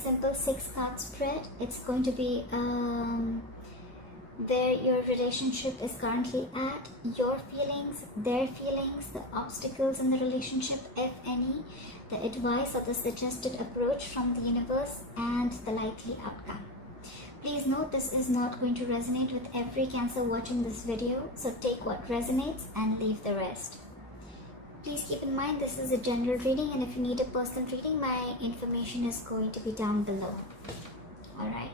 simple 6-card spread. It's going to be where your relationship is currently at, your feelings, their feelings, the obstacles in the relationship, if any, the advice or the suggested approach from the universe, and the likely outcome. Please note, this is not going to resonate with every Cancer watching this video, so take what resonates and leave the rest. Please keep in mind, this is a general reading, and if you need a personal reading, my information is going to be down below. Alright.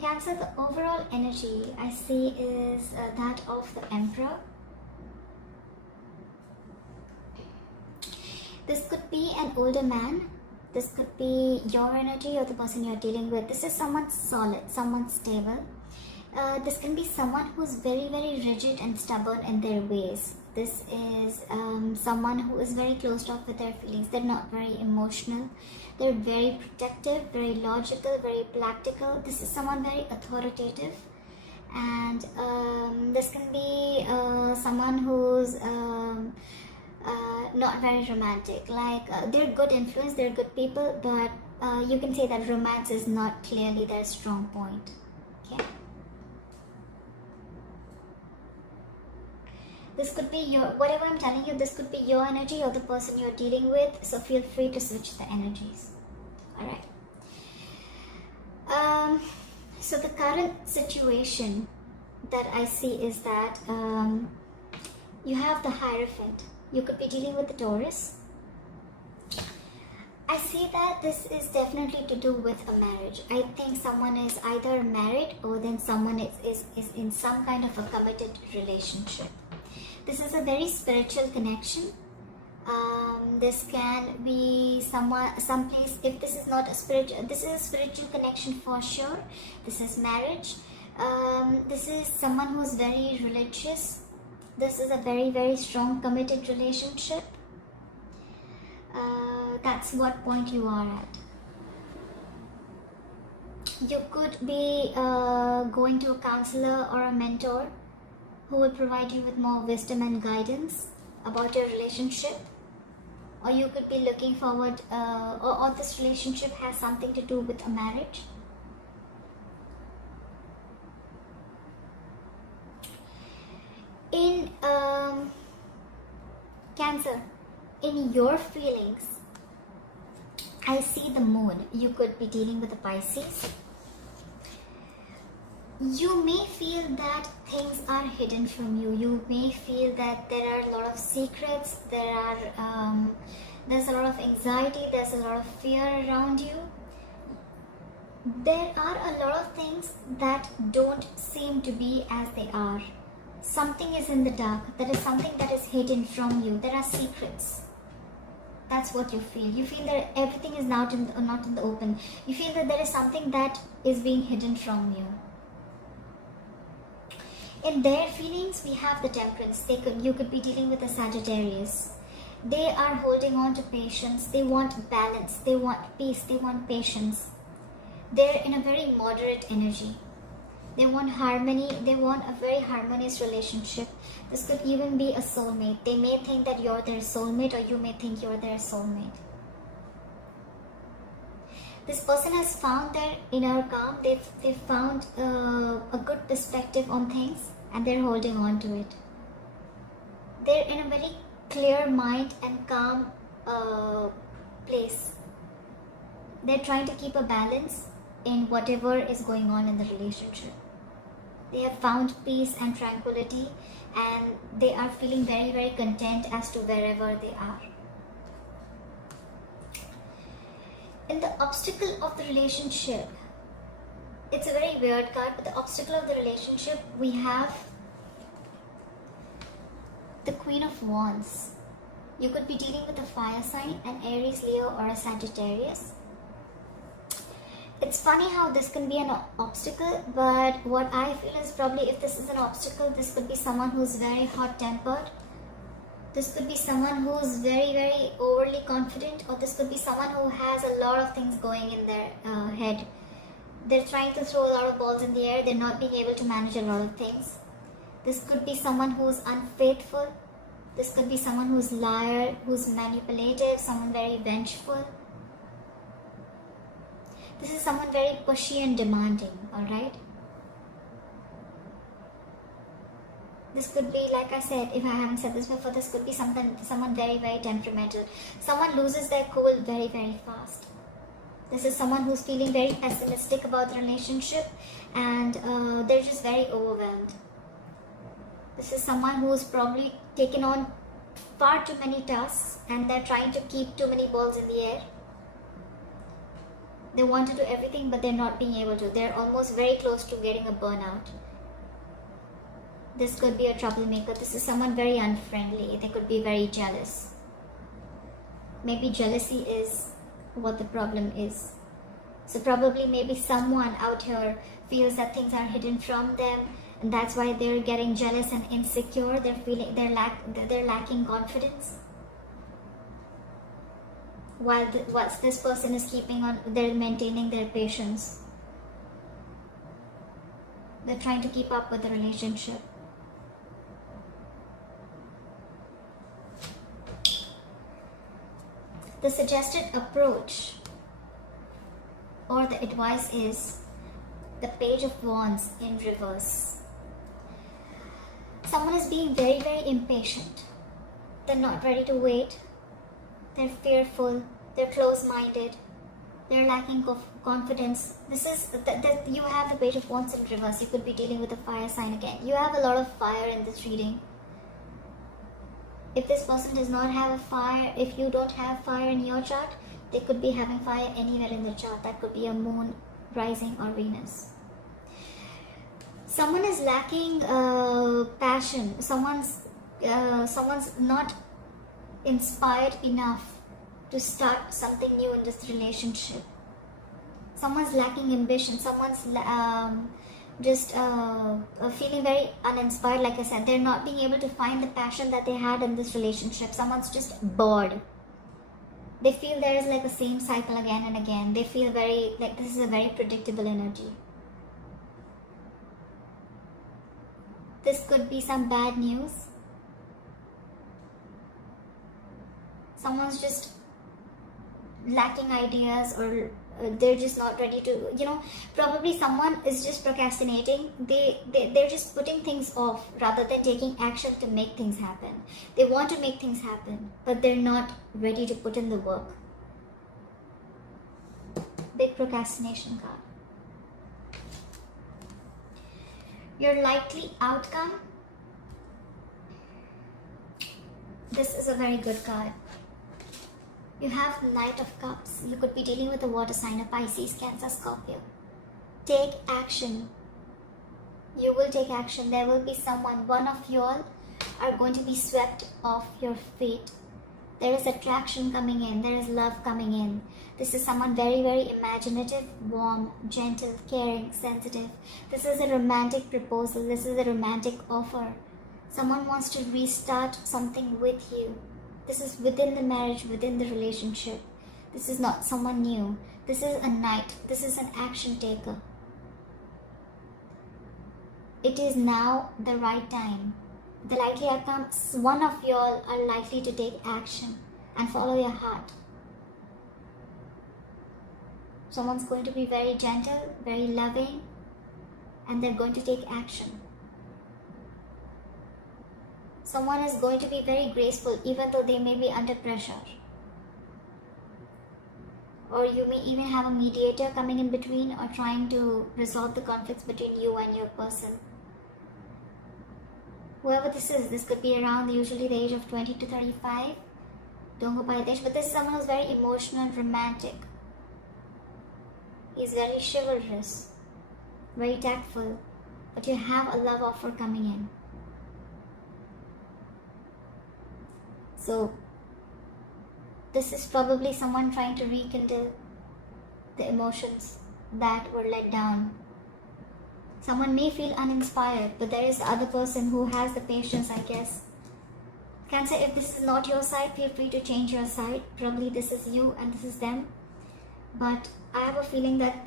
Cancer, the overall energy I see is that of the Emperor. This could be an older man. This could be your energy or the person you're dealing with. This is someone solid, someone stable. This can be someone who's very, very rigid and stubborn in their ways. This is someone who is very closed off with their feelings. They're not very emotional. They're very protective, very logical, very practical. This is someone very authoritative. And this can be someone who's not very romantic. Like they're good influence, they're good people, but you can say that romance is not clearly their strong point. Okay. This could be your, whatever I'm telling you, this could be your energy or the person you're dealing with, so feel free to switch the energies. Alright. So the current situation that I see is that you have the Hierophant. You could be dealing with the Taurus. I see that this is definitely to do with a marriage. I think someone is either married or then someone is in some kind of a committed relationship. This is a very spiritual connection. This can be someplace. If this is not a spiritual, this is a spiritual connection for sure. This is marriage. This is someone who's very religious. This is a very, very strong committed relationship. That's what point you are at. You could be going to a counselor or a mentor who will provide you with more wisdom and guidance about your relationship, or you could be looking forward, or this relationship has something to do with a marriage. In Cancer, in your feelings, I see the moon. You could be dealing with a Pisces. You may feel that things are hidden from you. You may feel that there are a lot of secrets. There's a lot of anxiety. There's a lot of fear around you. There are a lot of things that don't seem to be as they are. Something is in the dark. There is something that is hidden from you. There are secrets. That's what you feel. You feel that everything is not in the open. You feel that there is something that is being hidden from you. In their feelings, we have the Temperance. You could be dealing with a Sagittarius. They are holding on to patience. They want balance. They want peace. They want patience. They're in a very moderate energy. They want harmony. They want a very harmonious relationship. This could even be a soulmate. They may think that you're their soulmate, or you may think you're their soulmate. This person has found their inner calm. They've found a good perspective on things, and they're holding on to it. They're in a very clear mind and calm place. They're trying to keep a balance in whatever is going on in the relationship. They have found peace and tranquility, and they are feeling very, very content as to wherever they are. In the obstacle of the relationship, it's a very weird card, but the obstacle of the relationship, we have the Queen of Wands. You could be dealing with a fire sign, an Aries, Leo, or a Sagittarius. It's funny how this can be an obstacle, but what I feel is probably if this is an obstacle, this could be someone who's very hot-tempered. This could be someone who's very, very overly confident, or this could be someone who has a lot of things going in their head. They're trying to throw a lot of balls in the air. They're not being able to manage a lot of things. This could be someone who's unfaithful. This could be someone who's liar, who's manipulative, someone very vengeful. This is someone very pushy and demanding, alright? This could be, like I said, if I haven't said this before, this could be someone very, very temperamental. Someone loses their cool very, very fast. This is someone who's feeling very pessimistic about the relationship, and they're just very overwhelmed. This is someone who's probably taken on far too many tasks, and they're trying to keep too many balls in the air. They want to do everything, but they're not being able to. They're almost very close to getting a burnout. This could be a troublemaker. This is someone very unfriendly. They could be very jealous. Maybe jealousy is what the problem is. So probably maybe someone out here feels that things are hidden from them, and that's why they're getting jealous and insecure. They're lacking confidence. While this person is they're maintaining their patience. They're trying to keep up with the relationship. The suggested approach or the advice is the Page of Wands in reverse. Someone is being very, very impatient. They're not ready to wait. They're fearful. They're close-minded. They're lacking confidence. This is you have the Page of Wands in reverse. You could be dealing with a fire sign again. You have a lot of fire in this reading. If this person does not have a fire, if you don't have fire in your chart, they could be having fire anywhere in the chart. That could be a moon, rising, or Venus. Someone is lacking passion. Someone's not inspired enough to start something new in this relationship. Someone's lacking ambition. Someone's feeling very uninspired. Like I said, they're not being able to find the passion that they had in this relationship. Someone's just bored. They feel there is like the same cycle again and again. They feel very like this is a very predictable energy. This could be some bad news. Someone's just lacking ideas, or they're just not ready to, probably someone is just procrastinating. They're just putting things off rather than taking action to make things happen. They want to make things happen, but they're not ready to put in the work. Big procrastination card. Your likely outcome. This is a very good card. You have the Knight of Cups. You could be dealing with a water sign, a Pisces, Cancer, Scorpio. Take action. You will take action. There will be someone, one of you all are going to be swept off your feet. There is attraction coming in. There is love coming in. This is someone very, very imaginative, warm, gentle, caring, sensitive. This is a romantic proposal. This is a romantic offer. Someone wants to restart something with you. This is within the marriage, within the relationship. This is not someone new. This is a knight. This is an action taker. It is now the right time. The likely outcomes, one of you all are likely to take action and follow your heart. Someone's going to be very gentle, very loving, and they're going to take action. Someone is going to be very graceful even though they may be under pressure. Or you may even have a mediator coming in between or trying to resolve the conflicts between you and your person. Whoever this could be around usually the age of 20 to 35. Don't go by the age, but this is someone who's very emotional and romantic. He's very chivalrous, very tactful, but you have a love offer coming in. So, this is probably someone trying to rekindle the emotions that were let down. Someone may feel uninspired, but there is the other person who has the patience, I guess. Cancer, if this is not your side, feel free to change your side. Probably this is you and this is them. But I have a feeling that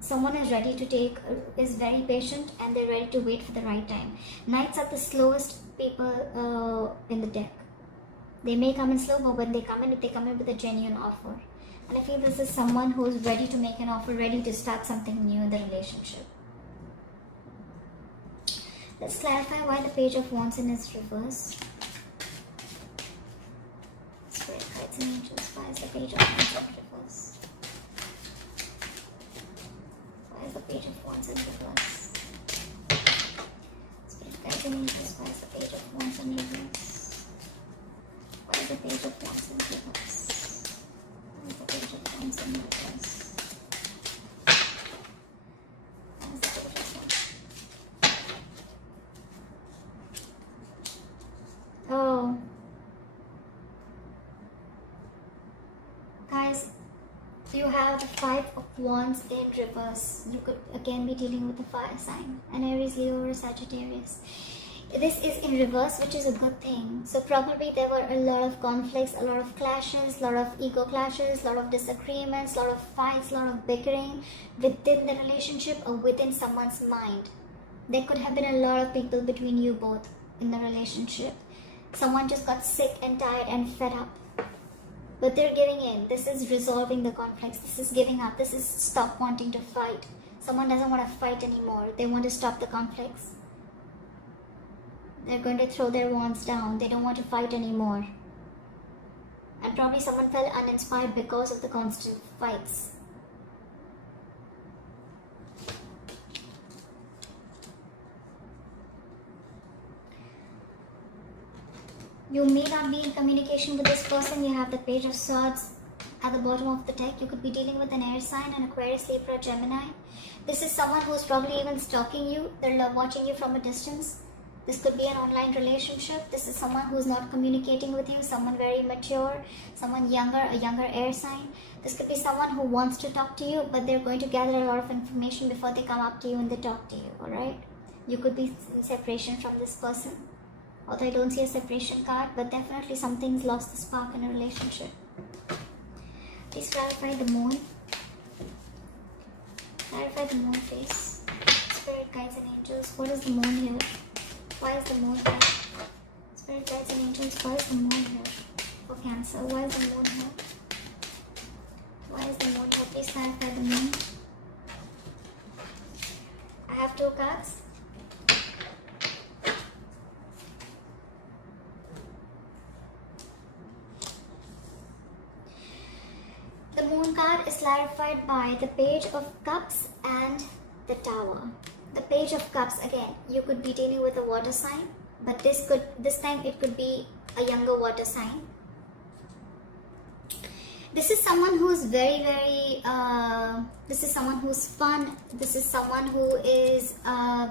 someone is ready to is very patient, and they're ready to wait for the right time. Knights are the slowest people in the deck. They may come in slow, but when they come in, if they come in with a genuine offer. And I feel this is someone who is ready to make an offer, ready to start something new in the relationship. Let's clarify why the Page of Wands in its reverse. Spirit guides and angels, why is the Page of Wands in reverse? Why is the Page of Wands in reverse? Spirit guides and angels, why is the Page of Wands in reverse? Why is the Page of Wands in reverse? Why is the Page of Wands in reverse? Why is the Page of Wands? Oh, guys, you have the Five of Wands in reverse. You could again be dealing with a fire sign, an Aries, Leo, or Sagittarius. This is in reverse, which is a good thing. So probably there were a lot of conflicts, a lot of clashes, a lot of ego clashes, a lot of disagreements, a lot of fights, a lot of bickering within the relationship or within someone's mind. There could have been a lot of people between you both in the relationship. Someone just got sick and tired and fed up. But they're giving in. This is resolving the conflicts. This is giving up. This is stop wanting to fight. Someone doesn't want to fight anymore. They want to stop the conflicts. They're going to throw their wands down. They don't want to fight anymore. And probably someone felt uninspired because of the constant fights. You may not be in communication with this person. You have the Page of Swords at the bottom of the deck. You could be dealing with an air sign, an Aquarius, Libra, Gemini. This is someone who's probably even stalking you. They're love watching you from a distance. This could be an online relationship. This is someone who's not communicating with you, someone very mature, someone younger, a younger air sign. This could be someone who wants to talk to you, but they're going to gather a lot of information before they come up to you and they talk to you, alright? You could be in separation from this person. Although I don't see a separation card, but definitely something's lost the spark in a relationship. Please clarify the moon. Clarify the moon, please. Spirit guides and angels. What is the moon here? Why is the moon here? Spirit guides and angels. Why is the moon here? For Cancer. Why is the moon here? Why is the moon here? Please clarify the moon. I have two cards. The moon card is clarified by the Page of Cups and the Tower. The Page of Cups, again, you could be dealing with a water sign, but this time it could be a younger water sign. This is someone who's very, this is someone who's fun. This is someone who is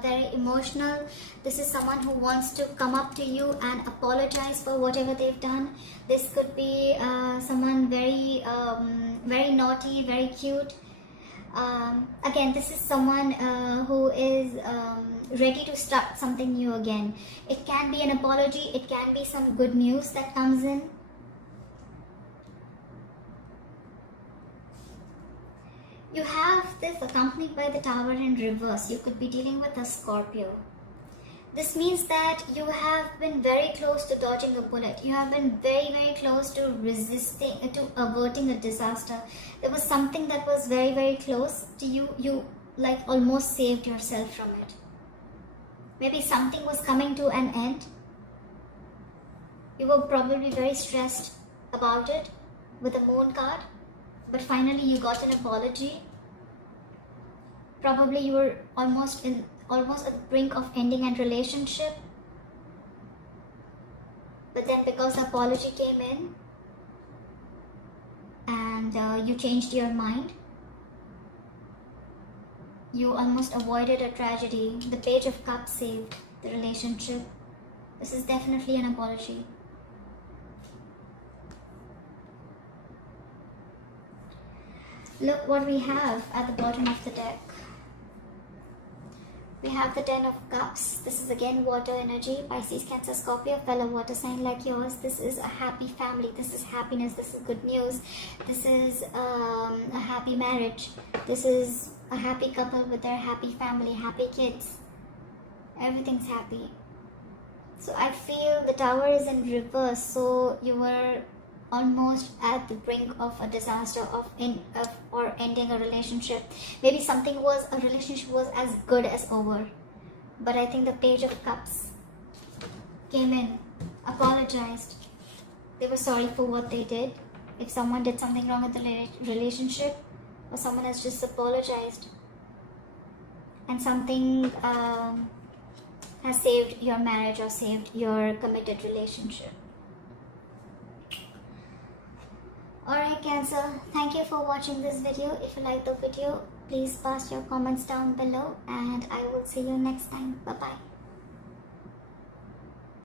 very emotional. This is someone who wants to come up to you and apologize for whatever they've done. This could be someone very, very naughty, very cute. Again, this is someone who is ready to start something new again. It can be an apology. It can be some good news that comes in. You have this accompanied by the Tower in reverse. You could be dealing with a Scorpio. This means that you have been very close to dodging a bullet. You have been very, very close to resisting, to averting a disaster. There was something that was very, very close to you. You like almost saved yourself from it. Maybe something was coming to an end. You were probably very stressed about it with the Moon card. But finally you got an apology. Probably you were almost at the brink of ending a relationship. But then because the apology came in and you changed your mind, you almost avoided a tragedy. The Page of Cups saved the relationship. This is definitely an apology. Look what we have at the bottom of the deck. We have the Ten of Cups. This is again water energy. Pisces, Cancer, Scorpio, fellow water sign like yours. This is a happy family. This is happiness. This is good news. This is a happy marriage. This is a happy couple with their happy family, happy kids. Everything's happy. So I feel the Tower is in reverse. So you were almost at the brink of a disaster or ending a relationship. Maybe a relationship was as good as over. But I think the Page of Cups came in, apologized. They were sorry for what they did. If someone did something wrong in the relationship, or someone has just apologized, and something has saved your marriage or saved your committed relationship. Alright Cancer, thank you for watching this video. If you like the video, please pass your comments down below, and I will see you next time. Bye bye.